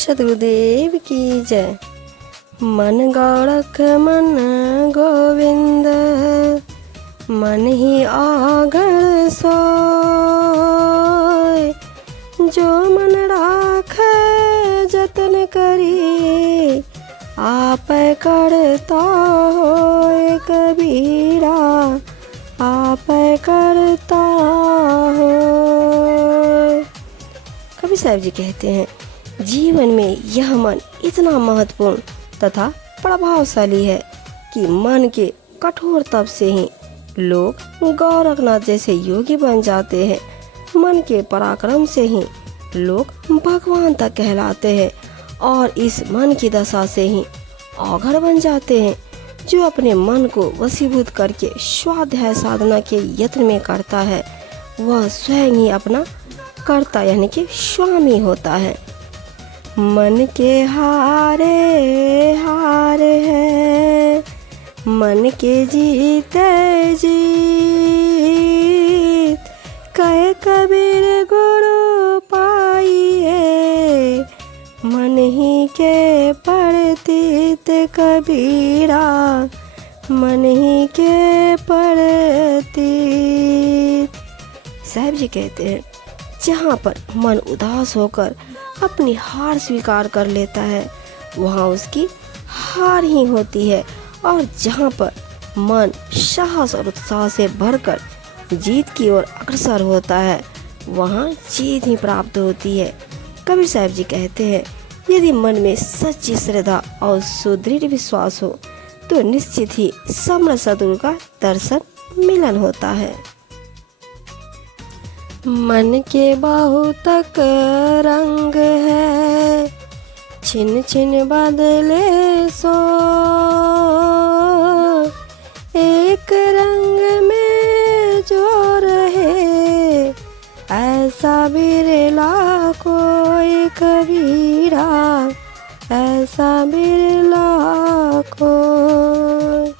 सद्गुरुदेव की जय। मन गौरख मन गोविंद, मन ही आगढ़ सोय। जो मन राखै जतन करी, आप करता होय कबीरा, आप करता होय। कबीर साहब जी कहते हैं, जीवन में यह मन इतना महत्वपूर्ण तथा प्रभावशाली है कि मन के कठोर तप से ही लोग गोरखनाथ जैसे योगी बन जाते हैं। मन के पराक्रम से ही लोग भगवान तक कहलाते हैं और इस मन की दशा से ही औघड़ बन जाते हैं। जो अपने मन को वशीभूत करके स्वाध्याय साधना के यत्न में करता है, वह स्वयं ही अपना कर्ता यानी कि स्वामी होता है। मन के हारे हार है, मन के जीते जीत। कहे कबीर गुरु पाइए, मन ही के पड़तीत कबीरा, मन ही के पड़तीत। साहब जी कहते हैं, जहाँ पर मन उदास होकर अपनी हार स्वीकार कर लेता है, वहाँ उसकी हार ही होती है। और जहाँ पर मन साहस और उत्साह से भरकर जीत की ओर अग्रसर होता है, वहाँ जीत ही प्राप्त होती है। कबीर साहब जी कहते हैं, यदि मन में सच्ची श्रद्धा और सुदृढ़ विश्वास हो तो निश्चित ही समर्थ सद्गुरु का दर्शन मिलन होता है। मन के बहुतक रंग है, छिन छिन बदले सो। एक रंग में जो रहे, ऐसा बिरला कोई कबीरा, ऐसा बिरला कोई।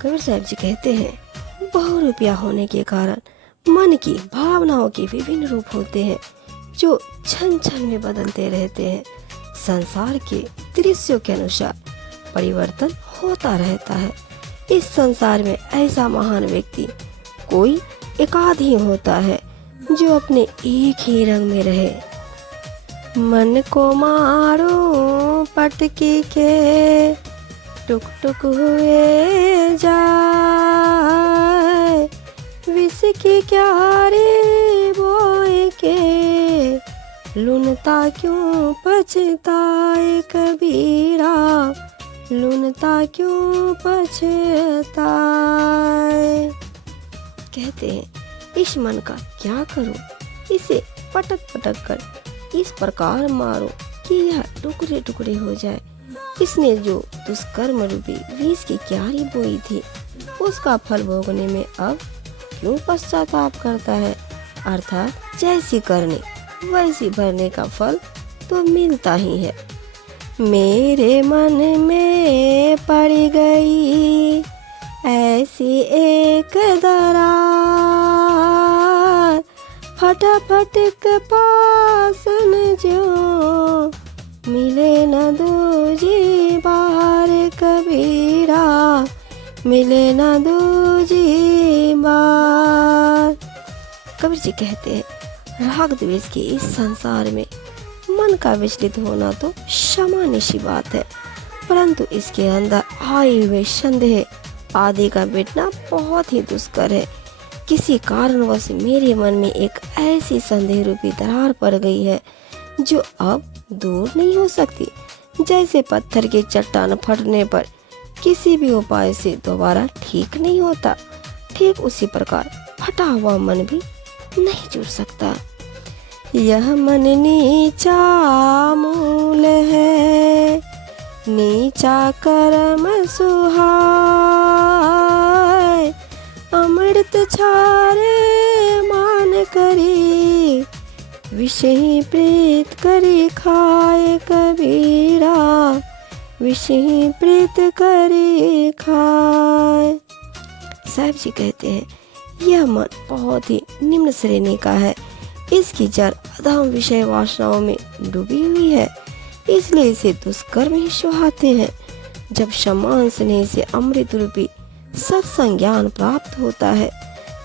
कबीर साहब जी कहते हैं, बहु रुपया होने के कारण मन की भावनाओं के विभिन्न रूप होते हैं, जो क्षण क्षण में बदलते रहते हैं। संसार के दृश्यों के अनुसार परिवर्तन होता रहता है। इस संसार में ऐसा महान व्यक्ति कोई एकाध ही होता है जो अपने एक ही रंग में रहे। मन को मारो पटकी के, टुक टुक हुए जाए। विष की क्यारी बोए के, लुनता क्यों पछताए कबीरा, लुनता क्यों पछताए। कहते हैं, इस मन का क्या करूं, इसे पटक पटक कर इस प्रकार मारो कि यह टुकड़े टुकड़े हो जाए। इसने जो दुष्कर्म रूपी विष की क्यारी बोई थी, उसका फल भोगने में अब क्यों पश्चाताप करता है। अर्थात जैसी करनी वैसी भरने का फल तो मिलता ही है। मेरे मन में पड़ गई ऐसी एक दरार, फटाफट पासन जो मिले न दूजी बार कबीरा, मिले न दूजी बार। कबीर जी कहते हैं, राग द्वेष के इस संसार में मन का विचलित होना तो सामान्य सी बात है, परंतु इसके अंदर आए हुए संदेह आदि का मिटना बहुत ही दुष्कर है। किसी कारणवश मेरे मन में एक ऐसी संदेह रूपी दरार पड़ गई है जो अब दूर नहीं हो सकती। जैसे पत्थर की चट्टान फटने पर किसी भी उपाय से दोबारा ठीक नहीं होता, ठीक उसी प्रकार फटा हुआ मन भी नहीं जुड़ सकता। यह मन नीचा मूल है, नीचा कर्म सुहाय। अमृत छारे मान करी, विषय प्रीत करी खाए कबीरा, विषय प्रीत करी खाए। साहब जी कहते हैं, यह मन बहुत ही निम्न श्रेणी का है। इसकी जड़ अधम विषय वासनाओं में डूबी हुई है, इसलिए इसे दुष्कर्म ही सुहाते हैं। जब समान स्नेह से अमृत रूपी सत्संग ज्ञान प्राप्त होता है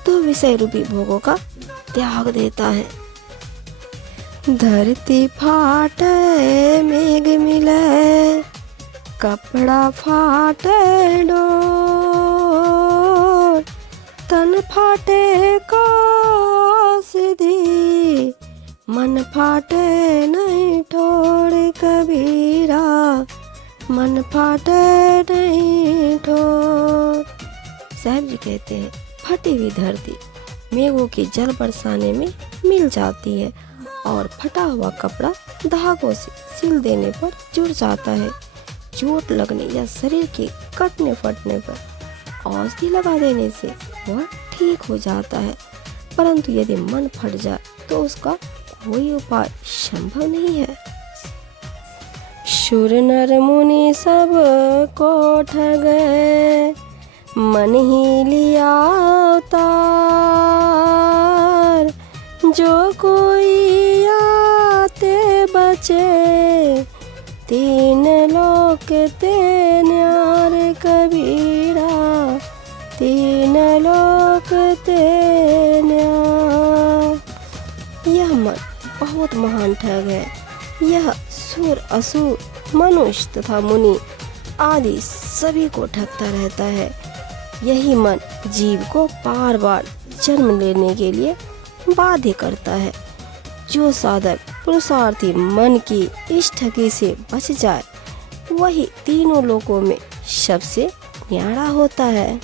तो विषय रूपी भोगों का त्याग देता है। धरती फाटे मेघ मिले, कपड़ा फाटे डोर, तन फाटे कासिदी, मन फाटे नहीं ठोर कबीरा, मन फाटे नहीं ठोर। साहब जी कहते हैं, फटी हुई धरती मेघों की जल बरसाने में मिल जाती है और फटा हुआ कपड़ा धागों से सिल देने पर जुड़ जाता है। चोट लगने या शरीर के कटने फटने पर औषधि लगा देने से वह ठीक हो जाता है, परंतु यदि मन फट जाए तो उसका कोई उपाय संभव नहीं है। सुर नर मुनि सब को ठगे, मन ही लिया अवतार, जो कोई आते बचे, तीन लोक ते न्यार कबीरा, तीन लोक ते न्यार। यह मन बहुत महान ठग है। यह सुर असुर मनुष्य तथा मुनि आदि सभी को ठगता रहता है। यही मन जीव को बार बार जन्म लेने के लिए बाध्य करता है। जो साधक पुरुषार्थी मन की इस ठगी से बच जाए वही तीनों लोकों में सबसे न्यारा होता है।